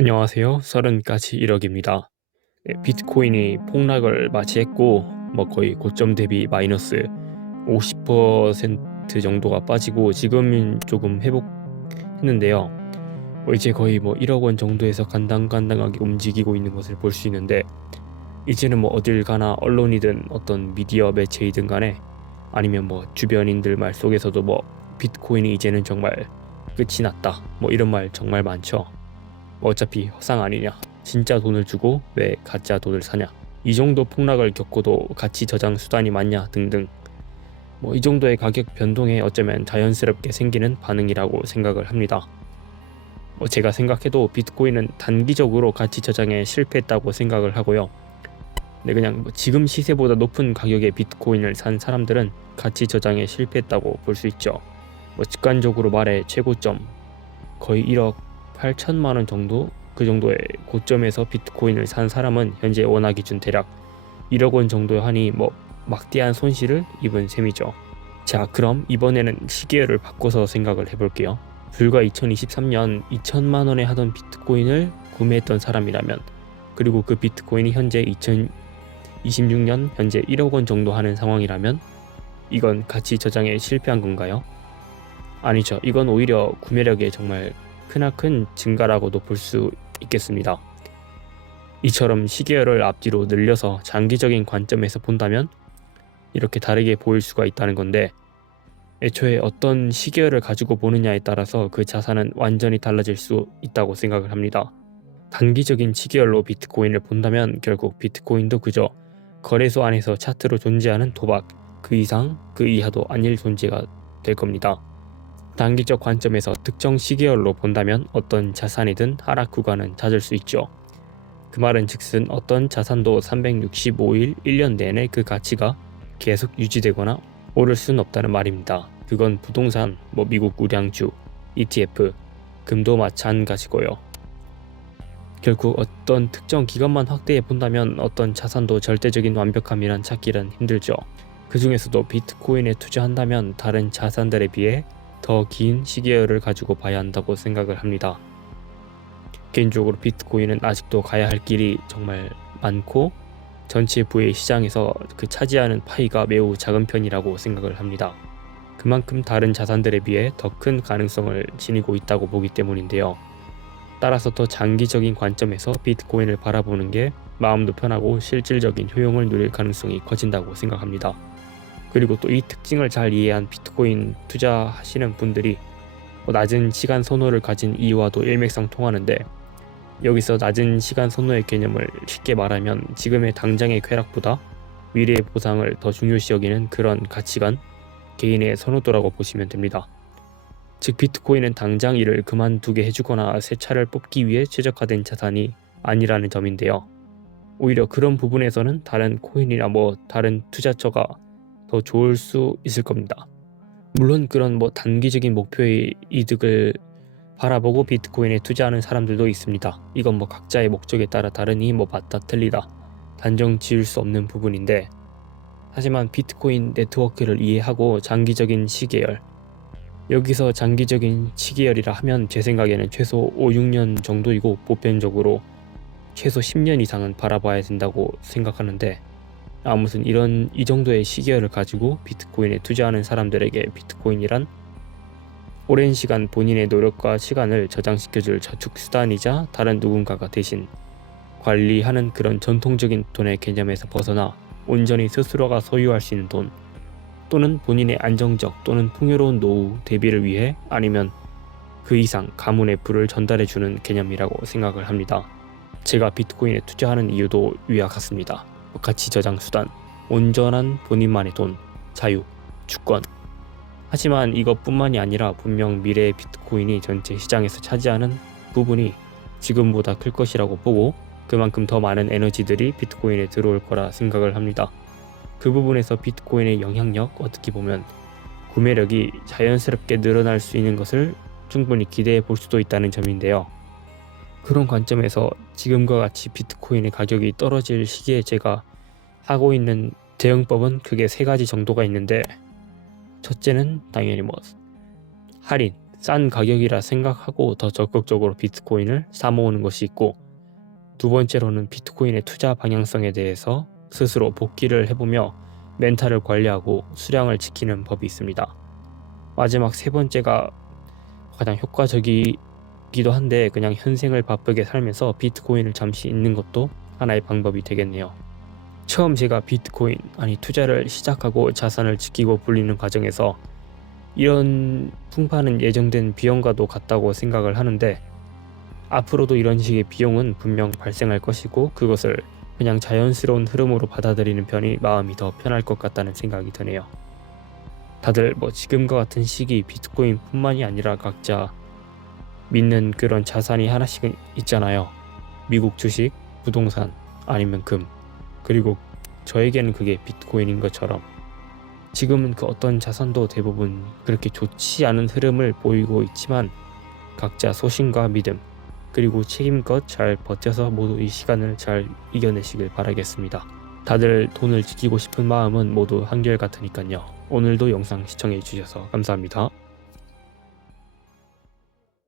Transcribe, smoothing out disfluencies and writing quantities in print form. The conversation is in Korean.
안녕하세요. 30까지 1억입니다. 비트코인이 폭락을 맞이했고 거의 고점 대비 마이너스 50% 정도가 빠지고 지금은 조금 회복했는데요. 이제 거의 1억 원 정도에서 간당간당하게 움직이고 있는 것을 볼 수 있는데, 이제는 어딜 가나 언론이든 어떤 미디어 매체이든 간에, 아니면 주변인들 말 속에서도 비트코인이 이제는 정말 끝이 났다 이런 말 정말 많죠. 어차피 허상 아니냐, 진짜 돈을 주고 왜 가짜 돈을 사냐, 이 정도 폭락을 겪고도 가치 저장 수단이 맞냐 등등, 이 정도의 가격 변동에 어쩌면 자연스럽게 생기는 반응이라고 생각을 합니다. 제가 생각해도 비트코인은 단기적으로 가치 저장에 실패했다고 생각을 하고요. 그냥 지금 시세보다 높은 가격의 비트코인을 산 사람들은 가치 저장에 실패했다고 볼 수 있죠. 직관적으로 말해 최고점 거의 1억 8천만 원 정도, 그 정도의 고점에서 비트코인을 산 사람은 현재 원화 기준 대략 1억 원 정도 하니 막대한 손실을 입은 셈이죠. 자, 그럼 이번에는 시계열을 바꿔서 생각을 해볼게요. 불과 2023년 2천만 원에 하던 비트코인을 구매했던 사람이라면, 그리고 그 비트코인이 현재 2026년 현재 1억 원 정도 하는 상황이라면, 이건 가치 저장에 실패한 건가요? 아니죠. 이건 오히려 구매력에 정말 크나큰 증가라고도 볼 수 있겠습니다. 이처럼 시계열을 앞뒤로 늘려서 장기적인 관점에서 본다면 이렇게 다르게 보일 수가 있다는 건데, 애초에 어떤 시계열을 가지고 보느냐에 따라서 그 자산은 완전히 달라질 수 있다고 생각을 합니다. 단기적인 시계열로 비트코인을 본다면 결국 비트코인도 그저 거래소 안에서 차트로 존재하는 도박, 그 이상 그 이하도 아닐 존재가 될 겁니다. 단기적 관점에서 특정 시계열로 본다면 어떤 자산이든 하락 구간은 잦을 수 있죠. 그 말은 즉슨 어떤 자산도 365일 1년 내내 그 가치가 계속 유지되거나 오를 수는 없다는 말입니다. 그건 부동산, 미국 우량주, ETF, 금도 마찬가지고요. 결국 어떤 특정 기간만 확대해 본다면 어떤 자산도 절대적인 완벽함이란 찾기는 힘들죠. 그 중에서도 비트코인에 투자한다면 다른 자산들에 비해 더 긴 시계열을 가지고 봐야 한다고 생각을 합니다. 개인적으로 비트코인은 아직도 가야 할 길이 정말 많고 전체 부의 시장에서 그 차지하는 파이가 매우 작은 편이라고 생각을 합니다. 그만큼 다른 자산들에 비해 더 큰 가능성을 지니고 있다고 보기 때문인데요. 따라서 더 장기적인 관점에서 비트코인을 바라보는 게 마음도 편하고 실질적인 효용을 누릴 가능성이 커진다고 생각합니다. 그리고 또 이 특징을 잘 이해한 비트코인 투자하시는 분들이 낮은 시간 선호를 가진 이유와도 일맥상통하는데, 여기서 낮은 시간 선호의 개념을 쉽게 말하면 지금의 당장의 쾌락보다 미래의 보상을 더 중요시 여기는 그런 가치관, 개인의 선호도라고 보시면 됩니다. 즉 비트코인은 당장 일을 그만두게 해주거나 새 차를 뽑기 위해 최적화된 자산이 아니라는 점인데요. 오히려 그런 부분에서는 다른 코인이나 다른 투자처가 더 좋을 수 있을 겁니다. 물론 그런 단기적인 목표의 이득을 바라보고 비트코인에 투자하는 사람들도 있습니다. 이건 각자의 목적에 따라 다르니 맞다 틀리다 단정 지을 수 없는 부분인데, 하지만 비트코인 네트워크를 이해하고 장기적인 시계열, 여기서 장기적인 시계열이라 하면 제 생각에는 최소 5, 6년 정도이고 보편적으로 최소 10년 이상은 바라봐야 된다고 생각하는데, 아무튼 이 정도의 시계열을 가지고 비트코인에 투자하는 사람들에게 비트코인이란 오랜 시간 본인의 노력과 시간을 저장시켜줄 저축 수단이자 다른 누군가가 대신 관리하는 그런 전통적인 돈의 개념에서 벗어나 온전히 스스로가 소유할 수 있는 돈, 또는 본인의 안정적 또는 풍요로운 노후 대비를 위해 아니면 그 이상 가문의 부를 전달해주는 개념이라고 생각을 합니다. 제가 비트코인에 투자하는 이유도 위와 같습니다. 가치 저장 수단, 온전한 본인만의 돈, 자유, 주권. 하지만 이것뿐만이 아니라 분명 미래의 비트코인이 전체 시장에서 차지하는 부분이 지금보다 클 것이라고 보고 그만큼 더 많은 에너지들이 비트코인에 들어올 거라 생각을 합니다. 그 부분에서 비트코인의 영향력, 어떻게 보면 구매력이 자연스럽게 늘어날 수 있는 것을 충분히 기대해 볼 수도 있다는 점인데요. 그런 관점에서 지금과 같이 비트코인의 가격이 떨어질 시기에 제가 하고 있는 대응법은 크게 3가지 정도가 있는데, 첫째는 당연히 할인, 싼 가격이라 생각하고 더 적극적으로 비트코인을 사모으는 것이 있고, 두 번째로는 비트코인의 투자 방향성에 대해서 스스로 복기를 해보며 멘탈을 관리하고 수량을 지키는 법이 있습니다. 마지막 세 번째가 가장 효과적이기도 한데, 그냥 현생을 바쁘게 살면서 비트코인을 잠시 잊는 것도 하나의 방법이 되겠네요. 처음 제가 비트코인, 투자를 시작하고 자산을 지키고 불리는 과정에서 이런 풍파는 예정된 비용과도 같다고 생각을 하는데, 앞으로도 이런 식의 비용은 분명 발생할 것이고, 그것을 그냥 자연스러운 흐름으로 받아들이는 편이 마음이 더 편할 것 같다는 생각이 드네요. 다들 지금과 같은 시기 비트코인 뿐만이 아니라 각자 믿는 그런 자산이 하나씩은 있잖아요. 미국 주식, 부동산, 아니면 금, 그리고 저에게는 그게 비트코인인 것처럼 지금은 그 어떤 자산도 대부분 그렇게 좋지 않은 흐름을 보이고 있지만, 각자 소신과 믿음, 그리고 책임껏 잘 버텨서 모두 이 시간을 잘 이겨내시길 바라겠습니다. 다들 돈을 지키고 싶은 마음은 모두 한결같으니까요. 오늘도 영상 시청해 주셔서 감사합니다.